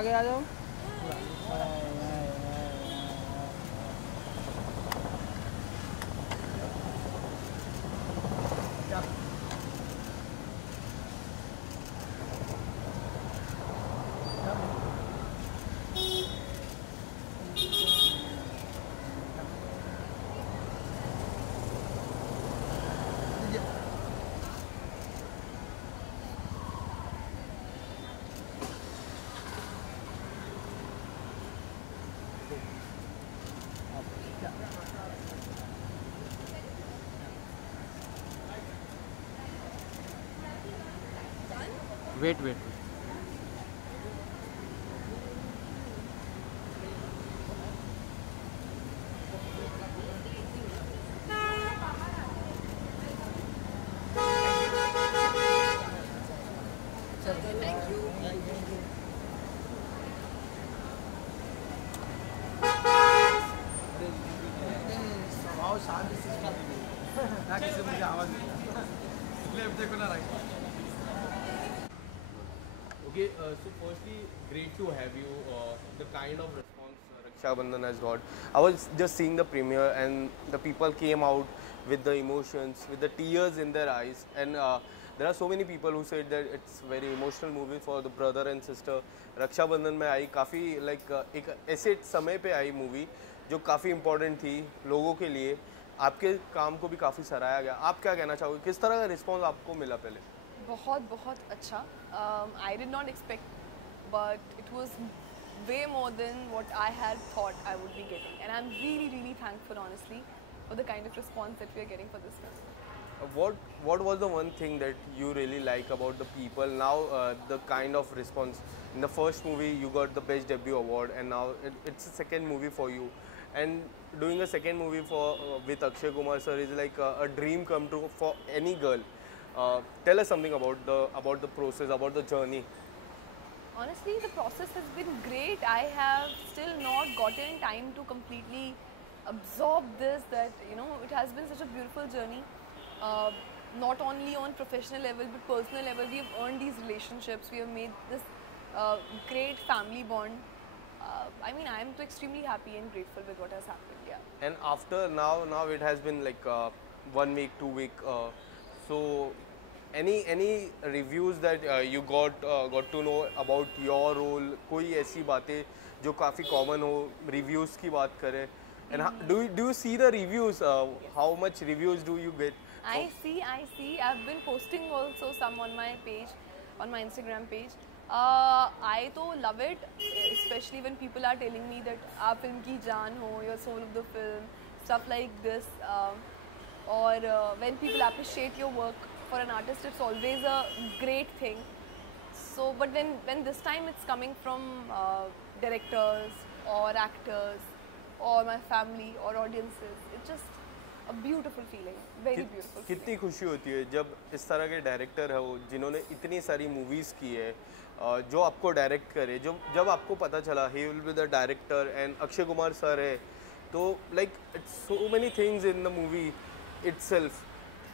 आगे आ जाओ। Wait wait. स्वभाव शांति से ना किसी मुझे आवाज़ नहीं लेफ्ट देखो ना right. Okay, so firstly, great to have you. The kind of response Raksha Bandhan has got. I was just seeing the premiere, and the people came out with the emotions, with the tears in their eyes, and there are so many people who said that it's very emotional movie for the brother and sister. रक्षा बंधन में आई काफ़ी like एक ऐसे समय पे आई movie जो काफ़ी important थी लोगों के लिए। आपके काम को भी काफ़ी सराहा गया। आप क्या कहना चाहोगे, किस तरह का रिस्पॉन्स आपको मिला पहले? बहुत बहुत अच्छा. I did not expect, but it was way more than what I had thought I would be getting, and I'm really really thankful honestly for the kind of response that we are getting for this film. What was the one thing that you really like about the people now? The kind of response in the first movie, you got the best debut award, and now it's a second movie for you. And doing a second movie for with Akshay Kumar sir is like a dream come true for any girl. Tell us something about the process, about the journey. Honestly, the process has been great. I have still not gotten time to completely absorb this. That it has been such a beautiful journey. Not only on professional level but personal level, we have earned these relationships. We have made this great family bond. I mean, I am so extremely happy and grateful with what has happened. Yeah. And after now it has been like 1 week, 2 week. So any reviews that you got to know about your role? कोई ऐसी बातें जो काफ़ी common हो, reviews की बात करें. And do you see the reviews? How much reviews do you get? I see. I've been posting also some on my page, on my Instagram page. I तो love it, especially when people are telling me that आप film की जान हो, you're soul of the film, stuff like this. Or when people appreciate your work for an artist, it's always a great thing. So, but when this time it's coming from directors or actors or my family or audiences, it's just a beautiful feeling, very beautiful. कितनी खुशी होती है जब इस तरह के director हो जिन्होंने इतनी सारी मूवीज़ की है, जो आपको डायरेक्ट करे, जब आपको पता चला he will be the director and Akshay Kumar sir है, तो like it's so many things in the movie itself.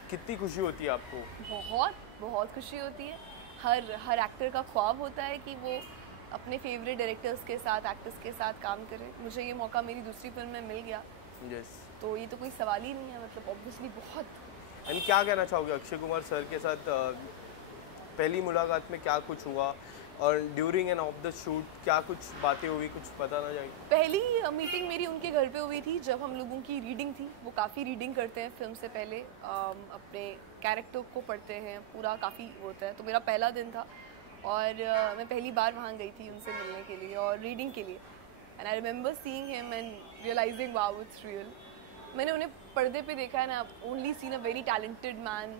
कितनी खुशी होती है आपको? बहुत बहुत खुशी होती है. हर एक्टर का ख्वाब होता है कि वो अपने फेवरेट डायरेक्टर्स के साथ, एक्टर्स के साथ काम करे. मुझे ये मौका मेरी दूसरी फिल्म में मिल गया. यस. तो ये तो कोई सवाल ही नहीं है. मतलब ऑब्वियसली बहुत. एंड क्या कहना चाहोगे अक्षय कुमार सर के साथ? पहली मुलाकात में क्या कुछ हुआ और during end of the shoot क्या कुछ बातें हुई, कुछ पता ना जाए? पहली मीटिंग मेरी उनके घर पे हुई थी जब हम लोगों की रीडिंग थी. वो काफ़ी रीडिंग करते हैं फिल्म से पहले, अपने कैरेक्टर को पढ़ते हैं, पूरा काफ़ी होता है. तो मेरा पहला दिन था और मैं पहली बार वहाँ गई थी उनसे मिलने के लिए और रीडिंग के लिए. And I remember seeing him and realising wow it's real. मैंने उन्हें पर्दे पे देखा है ना, only seen a very talented man,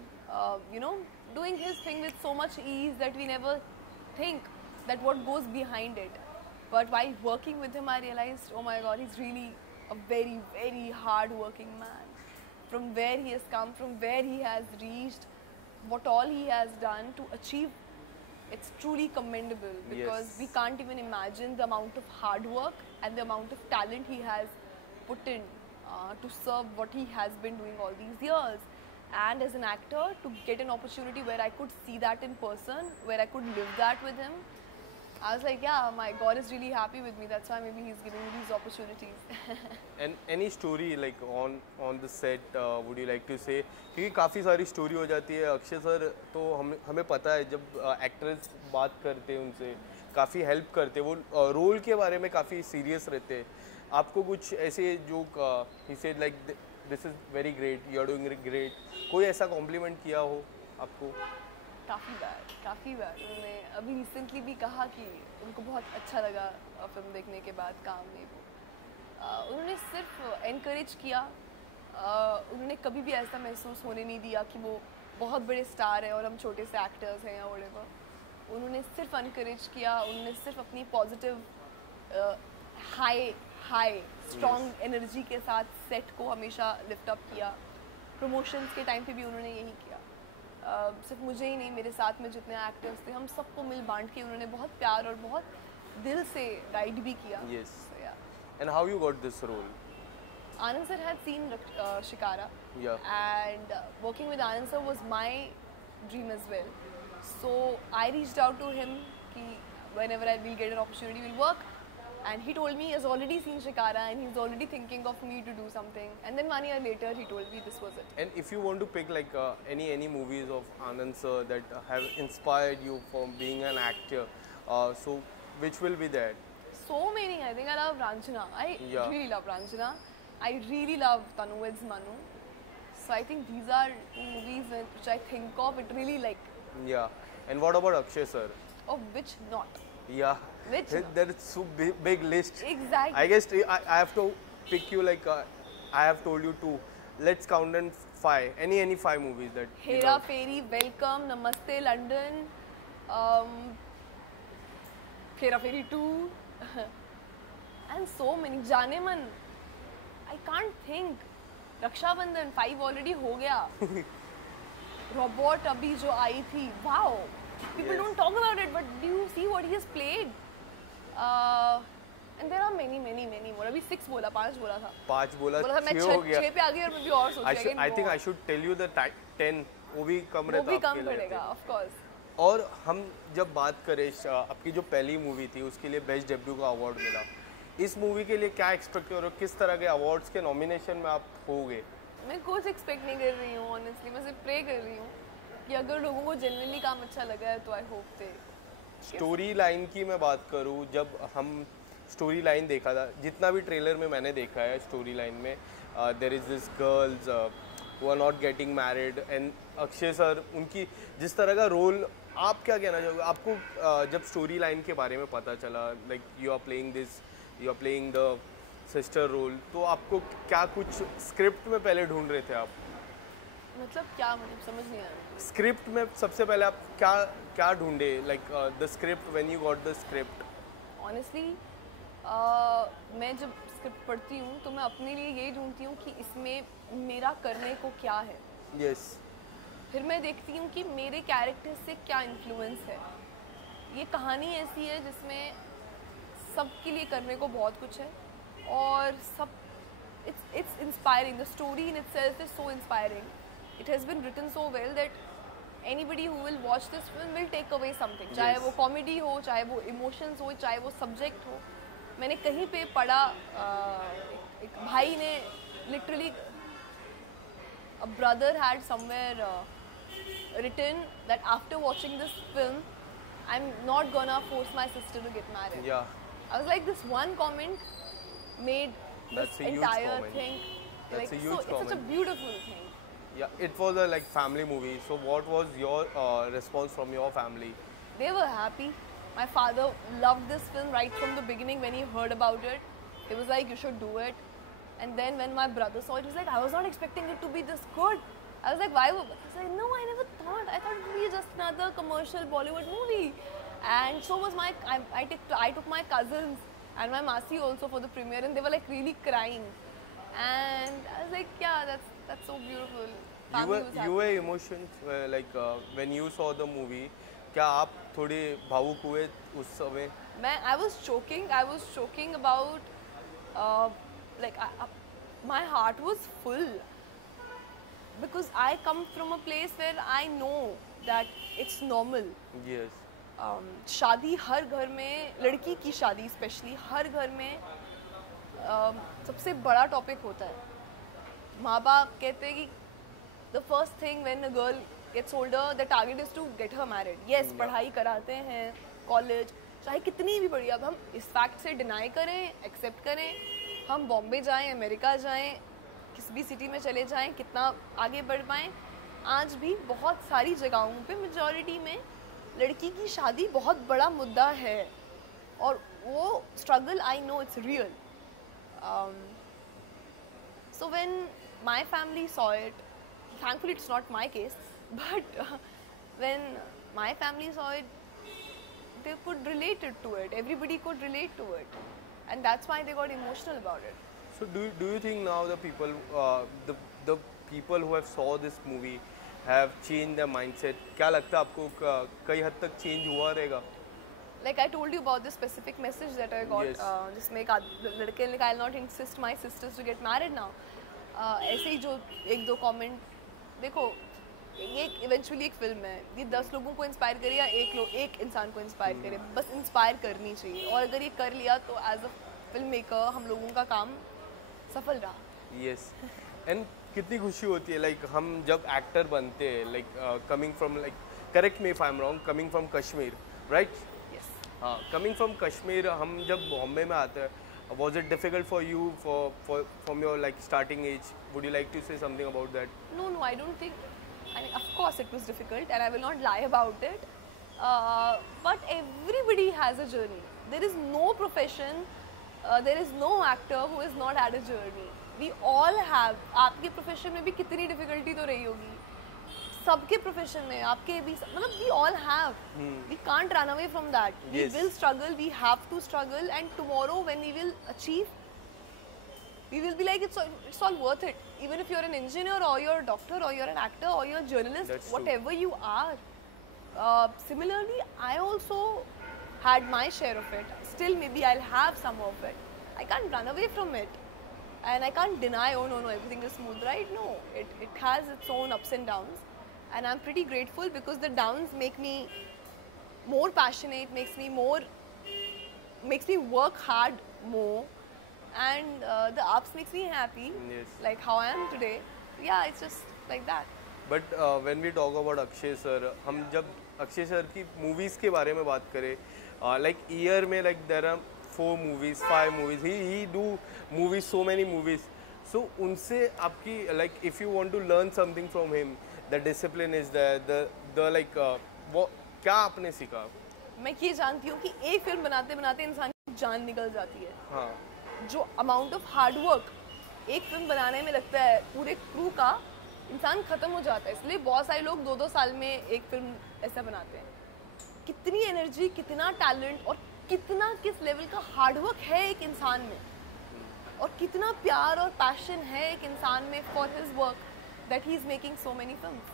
doing his thing with so much ease that we never think that what goes behind it. But while working with him, I realized, oh my God, he's really a very, very hard-working man. From where he has come, from where he has reached, what all he has done to achieve, it's truly commendable. Because Yes. we can't even imagine the amount of hard work and the amount of talent he has put in to serve what he has been doing all these years. And as an actor, to get an opportunity where I could see that in person, where I could live that with him, I was like, yeah, my God is really happy with me. That's why maybe he's giving me these opportunities. And any story like on the set would you like to say? क्योंकि काफ़ी सारी story हो जाती है Akshay sir, तो हमें पता है जब एक्टर्स बात करते हैं उनसे काफ़ी हेल्प करते हैं, वो रोल के बारे में काफ़ी सीरियस रहते हैं. आपको कुछ ऐसे जो he said like this is very great, you are doing great, कोई ऐसा कॉम्प्लीमेंट किया हो आपको? काफ़ी बार उन्होंने अभी रिसेंटली भी कहा कि उनको बहुत अच्छा लगा फिल्म देखने के बाद काम में. वो उन्होंने सिर्फ एनकरेज किया. उन्होंने कभी भी ऐसा महसूस होने नहीं दिया कि वो बहुत बड़े स्टार हैं और हम छोटे से एक्टर्स हैं या व्हाटएवर. उन्होंने सिर्फ एनकरेज किया. उन्होंने सिर्फ अपनी पॉजिटिव हाई स्ट्रॉन्ग एनर्जी के साथ सेट को हमेशा लिफ्ट अप किया. प्रमोशंस के टाइम पे भी उन्होंने यही किया. सिर्फ मुझे ही नहीं, मेरे साथ में जितने एक्टर्स थे हम सबको मिल बांट के उन्होंने बहुत प्यार और बहुत दिल से गाइड भी किया. Yes. So, yeah. And how you got this role? Anand sir had seen Shikara. Yeah. And working with Anand sir was my dream as well. So I reached out to him कि whenever I will get an opportunity we'll work. And he told me he has already seen Shikara and he's already thinking of me to do something. And then 1 year later he told me this was it. And if you want to pick like any movies of Anand sir that have inspired you from being an actor, so which will be that? So many. I think I love Ranjana. I Yeah. really love Ranjana. I really love Tanuved's Manu. So I think these are two movies which I think of. It really like, Yeah. And what about Akshay sir? of which not. Yeah. Which not. There is so big list. Exactly. I guess I have to pick you like I have told you two. Let's count them 5. Any 5 movies that. you Hera know. Fairy, Welcome, Namaste London, Hera Fairy 2, and so many. Janeman. I can't think. Rakshabandhan 5 already हो गया. Robot अभी जो आई थी. Wow. People Yes. don't talk about it, but do you see what he has played? And there are many more. अभी 6 बोला, 5 बोला था. 5 बोला, बोला था मैं 6 हो गया. 6 पे आ गई और मैं भी और सोच रही I think I should tell you the 10. वो भी कम वो रहता भी आपके कम लिए. पड़ेगा, of course. और हम जब बात करें आपकी जो पहली मूवी थी उसके लिए बेस्ट डेब्यू का अवार्ड मिला. इस मूवी के लिए क्या एक्सपेक्ट कर रहे हो, किस तरह के अवार्ड्स के नॉमिनेशन में आप होगे? मैं कुछ एक्सपेक्ट नहीं कर रही हूँ ऑनेस्टली. मैं सिर्फ प्रे कर रही हूँ कि अगर लोगों को जेन्युइनली काम अच्छा लगा है तो I hope they. Story line की मैं बात करूँ, जब हम स्टोरी लाइन देखा था, जितना भी ट्रेलर में मैंने देखा है स्टोरी लाइन में, there is this girls who are not getting married and Akshay sir, उनकी जिस तरह का रोल, आप क्या कहना चाहोगे? आपको जब स्टोरी लाइन के बारे में पता चला, like you are playing the sister role, तो आपको क्या कुछ स्क्रिप्ट में पहले ढूंढ रहे थे आप? मतलब क्या, मतलब समझ नहीं आ रहा. स्क्रिप्ट में सबसे पहले आप क्या ढूंढे, like the script, when you got the script? Honestly मैं जब स्क्रिप्ट पढ़ती हूँ तो मैं अपने लिए यही ढूंढती हूँ कि इसमें मेरा करने को क्या है. यस. फिर मैं देखती हूँ कि मेरे कैरेक्टर से क्या इन्फ्लुएंस है. ये कहानी ऐसी है जिसमें सबके लिए करने को बहुत कुछ है और सब it's inspiring. The story in itself is so inspiring. It has been written so well that anybody who will watch this film will take away something. चाहे Yes. वो कॉमेडी हो, चाहे वो इमोशंस हो, चाहे वो सब्जेक्ट हो. मैंने कहीं पे पढ़ा, एक भाई ने literally, a brother had somewhere written that after watching this film, I'm not gonna force my sister to get married. Yeah. I was like, this one comment made That's this a huge entire comment. thing. That's like, a huge so it's such a comment. beautiful thing. Yeah, it was a like family movie. So what was your response from your family? They were happy. My father loved this film right from the beginning when he heard about it. He was like, you should do it. And then when my brother saw it, he was like, I was not expecting it to be this good. I was like, why? He was like, no, I never thought. I thought it would be just another commercial Bollywood movie. And so was I took my cousins and my Masi also for the premiere, and they were like really crying. And I was like, yeah, that's so beautiful. Family was happy. You were emotions like when you saw the movie. क्या आप थोड़े भावुक हुए उस समय? I was choking about like my heart was full because I come from a place where I know that it's normal. Yes. शादी हर घर में, लड़की की शादी स्पेशली हर घर में सबसे बड़ा टॉपिक होता है. माँ बाप कहते हैं कि the first thing when a girl gets older the target is to get her married. Yes, पढ़ाई कराते हैं, कॉलेज चाहे कितनी भी बड़ी. अब हम इस फैक्ट से डिनाई करें, एक्सेप्ट करें, हम बॉम्बे जाएं, अमेरिका जाएं, किसी भी सिटी में चले जाएं, कितना आगे बढ़ पाएं, आज भी बहुत सारी जगहों पे मेजॉरिटी में लड़की की शादी बहुत बड़ा मुद्दा है. और वो struggle, I know it's real. So when my family saw it, thankfully it's not my case, but when my family saw it, they could relate it to it. Everybody could relate to it, and that's why they got emotional about it. So do you think now the people who have saw this movie have changed their mindset? क्या लगता है आपको कई हद तक change हुआ रहेगा? Like I told you about this specific message that I got, Yes. जिसमें एक लड़के ने कहा, I'll not insist my sisters to get married now. ऐसे ही जो एक दो कमेंट, देखो ये इवेंचुअली एक फिल्म है, ये 10 लोगों को इंस्पायर करे या एक इंसान को इंस्पायर करे, बस इंस्पायर करनी चाहिए. और अगर ये कर लिया तो एज अ फिल्म मेकर हम लोगों का काम सफल रहा. Yes. And कितनी खुशी होती है लाइक हम जब एक्टर बनते हैं, like coming from, like correct me if I am wrong, coming from Kashmir, right? Yes. हाँ, कमिंग फ्रॉम कश्मीर, हम जब बॉम्बे में आते हैं, was it difficult for you from your like starting age? Would you like to say something about that? No, I don't think. I mean, of course it was difficult, and I will not lie about it. But everybody has a journey. There is no profession, there is no actor who has not had a journey. We all have. आपके profession में भी कितनी difficulty तो रही होगी. सबके profession में, आपके भी, मतलब we all have. We can't run away from that. We Yes. will struggle. We have to struggle, and tomorrow when we will achieve, we will be like it's all worth it. Even if you're an engineer or you're a doctor or you're an actor or you're a journalist, That's true. whatever you are. Similarly, I also had my share of it. Still, maybe I'll have some of it. I can't run away from it, and I can't deny. Oh no, everything is smooth, right? No, it has its own ups and downs. And I'm pretty grateful because the downs make me more passionate, makes me work hard more, and the ups makes me happy, Yes. like how I am today. Yeah, it's just like that. But when we talk about Akshay sir, हम जब Akshay sir की movies के बारे में बात करें, like year में like there are 4 movies, 5 movies, he do movies, so many movies. So उनसे आपकी like if you want to learn something from him, the discipline is there, the like वो क्या आपने सीखा? मैं ये जानती हूँ कि एक फिल्म बनाते बनाते इंसान की जान निकल जाती है. हाँ, जो अमाउंट ऑफ हार्ड वर्क एक फिल्म बनाने में लगता है पूरे क्रू का, इंसान खत्म हो जाता है. इसलिए बहुत सारे लोग 2-2 साल में एक फिल्म ऐसा बनाते हैं. कितनी एनर्जी, कितना टैलेंट और कितना किस लेवल का हार्ड वर्क है एक इंसान में, और कितना प्यार और पैशन है एक इंसान में for his work, that he is making so many films.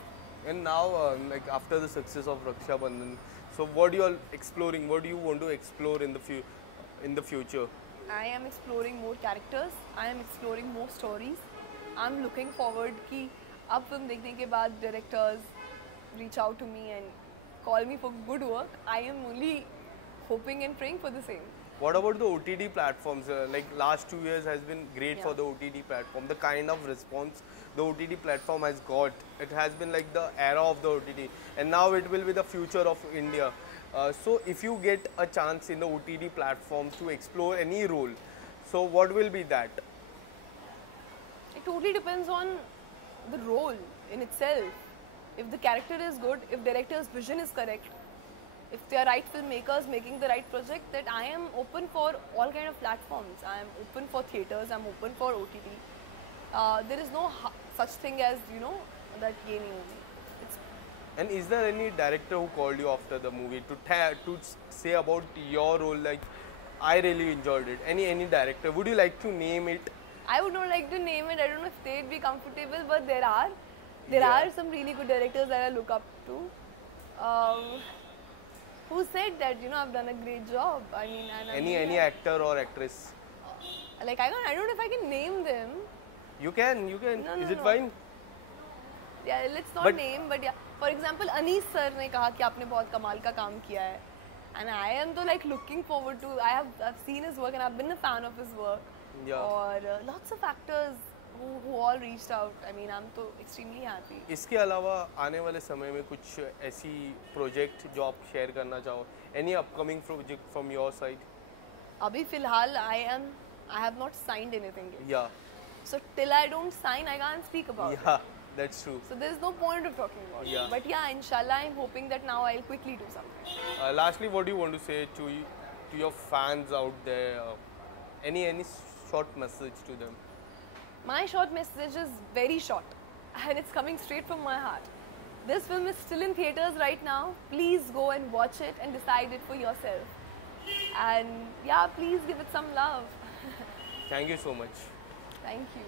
and now like after the success of Raksha Bandhan, so what you are exploring, what do you want to explore in the future? I am exploring more characters, I am exploring more stories. I am looking forward कि अब film देखने के बाद directors reach out to me and call me for good work. I am only hoping and praying for the same. What about the OTT platforms? Like last 2 years has been great for the OTT platform. The kind of response the OTT platform has got, it has been like the era of the OTT, and now it will be the future of India. So if you get a chance in the OTT platforms to explore any role, so what will be that? It totally depends on the role in itself. If the character is good, if director's vision is correct, if they are right filmmakers making the right project, that I am open for all kind of platforms. I am open for theaters, I am open for OTT. There is no such thing as, that ye nahi hogi. And is there any director who called you after the movie to say about your role, like I really enjoyed it? Any director? Would you like to name it? I would not like to name it. I don't know if they'd be comfortable, but there are some really good directors that I look up to. Who said that I've done a great job? I mean, and Any actor or actress? Like I don't know if I can name them. You can. No, Is it no. fine? Yeah, let's not But- name, but yeah. For example, Anees sir ने कहा कि आपने बहुत कमाल का काम किया है. And I am though like looking forward to. I've seen his work and I've been a fan of his work. Yeah. और lots of actors who all reached out. I mean, I'm so extremely happy. इसके अलावा आने वाले समय में कुछ ऐसी project जो आप शेयर करना चाहो, any upcoming project from your side? अभी फिलहाल I have not signed anything yet. या So till I don't sign, I can't speak about it. या that's true. So there's no point of talking about Yeah. it. But yeah, inshallah, I'm hoping that now I'll quickly do something. Lastly, what do you want to say to your fans out there? Any short message to them? My short message is very short and it's coming straight from my heart. This film is still in theaters right now. Please go and watch it and decide it for yourself. And yeah, please give it some love. Thank you so much. Thank you.